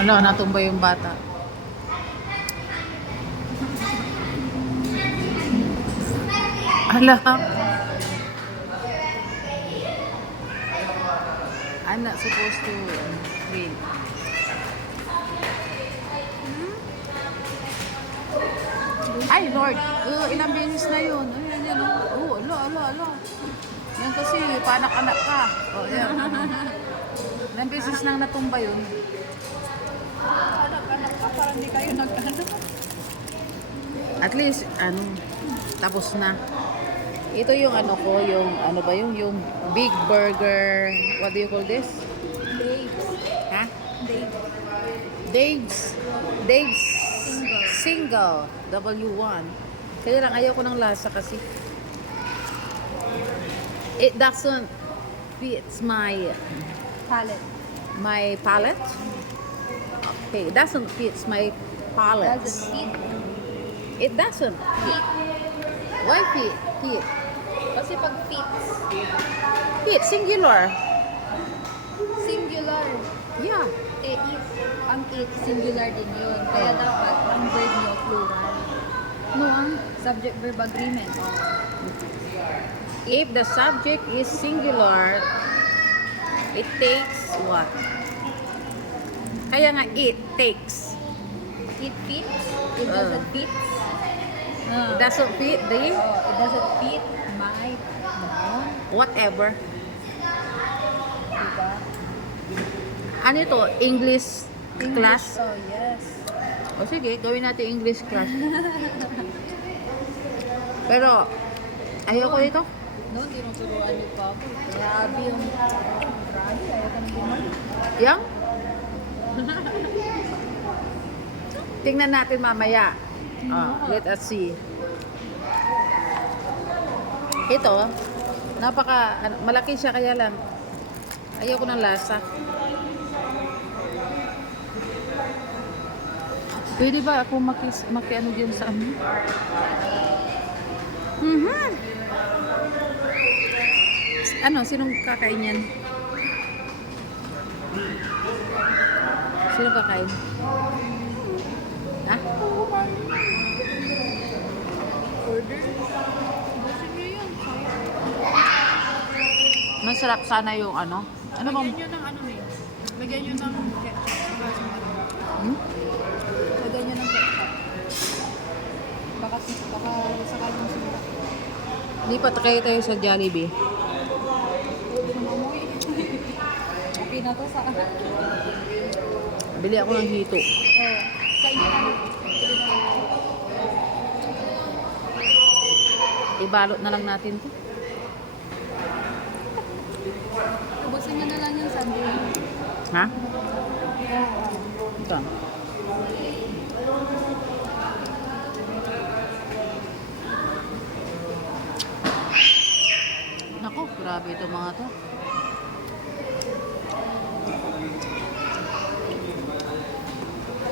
Wala, natumba yung bata. Ala. I'm not supposed to win. Ay, Lord. Ilang beses na yun. Ayan, yan. Ala. Yan kasi, panak-anak ka. Yan. Ilang beses nang natumba yun. Anak-anak ka, parang di kayo nag-ano. At least, tapos na. Ito yung ko, yung yung big burger. What do you call this? Dave. Ha? Dave. Dave's single. W1. Kaya lang ayaw ko ng lasa kasi. It doesn't fit my palate. Okay, it doesn't fit my palate. Doesn't fit. It doesn't. Fit. Why fit? Fit. Kasi pag fits, Fit, singular. singular. Yeah. Eh, if ang it, singular din yun. Kaya dapat ang verb nyo, plural. No, Subject verb agreement. if the subject is singular, it takes what? Kaya nga it takes. It fits. It doesn't fit. It doesn't fit the It doesn't fit my whatever. diba? Ano ito? English class? Oh, yes. O sige, gawin natin English class. Pero, ayoko nito. No, hindi mo turuan yung papa. Grabe yung... Grabe, ayaw ka nang bumalik. Yang? Tingnan natin mamaya. Let us see. Ito, malaki siya kaya lang. Ayoko ng lasa. Pwede ba ako makiano dyan sa ano? Ano? Sinong kakain yan? Sinong kakain? Ha? Order? Gusto nyo yun. Masarap sana yung ano? Ano bang? Lagyan nyo ng ano eh. Lagyan nyo ng ketchup. Lagyan nyo ng ketchup. Baka sakali yung simula. Lipat kayo tayo sa Jollibee. Pwede naman mo eh. Okay na to sa... Bili ako ng hito. Oh, sa inyo na. Ibalot na lang natin to. Ubusin nyo na lang yung sandwich. Ha? Ito. Nako, grabe ito mga to.